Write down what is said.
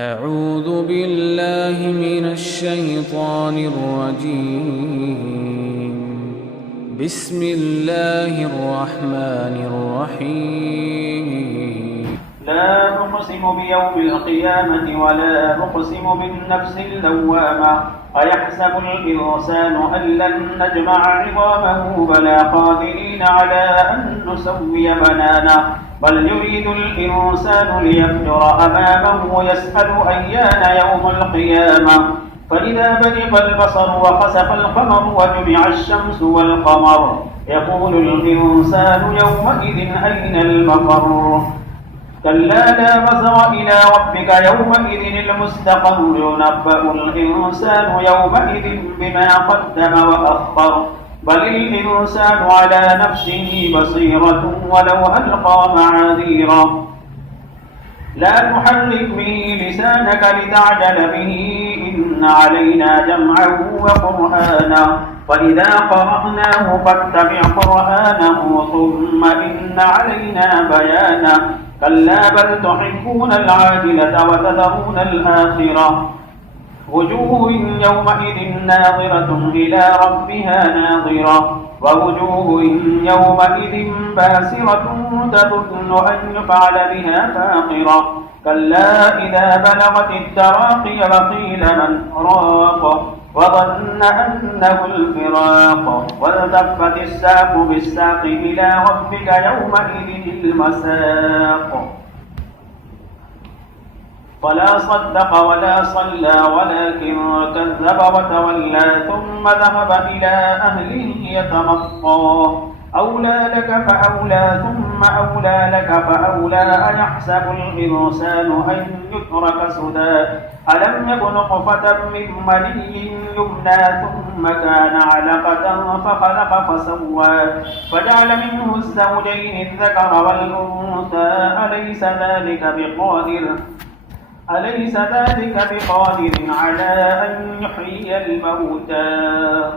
أعوذ بالله من الشيطان الرجيم. بسم الله الرحمن الرحيم. لا أقسم بيوم القيامة ولا أقسم بالنفس اللوامة أيحسب الإنسان أن لن نجمع عظامه بلى قادرين على أن نسوي بنانه بل يريد الإنسان ليفجر أمامه يسأل أيان يوم القيامة فإذا برق البصر وخسف القمر وجمع الشمس والقمر يقول الإنسان يومئذ أين المفر كلا لا وزر إلى ربك يومئذ المستقر ينبأ الإنسان يومئذ بما قدم وأخر بل الإنسان على نفسه بصيرة ولو ألقى معاذيره لا تحرك به لسانك لتعجل به إن علينا جمعه وقرآنه فإذا قرأناه فاتبع قرآنه ثم إن علينا بيانه كلا بل تحبون العاجلة وتذرون الآخرة وجوه يومئذ ناظرة إلى ربها ناظرة ووجوه يومئذ باسرة تظن أن يفعل بها فاقرة كلا إذا بلغت التراقي وقيل من راق وظن أنه الفراق والتفت الساق بالساق إلى ربك يومئذ المساق فلا صدق ولا صلى ولكن كذب وتولى ثم ذهب إلى أهله يتمطى أولى لك فأولى ثم أولى لك فأولى أيحسب الإنسان أن يترك سدى ألم يكن نطفة من مني يمنى ثم كان علقة فخلق فسوى فجعل منه الزوجين الذكر والأنثى أليس ذلك بقادر على أن يحيي الموتى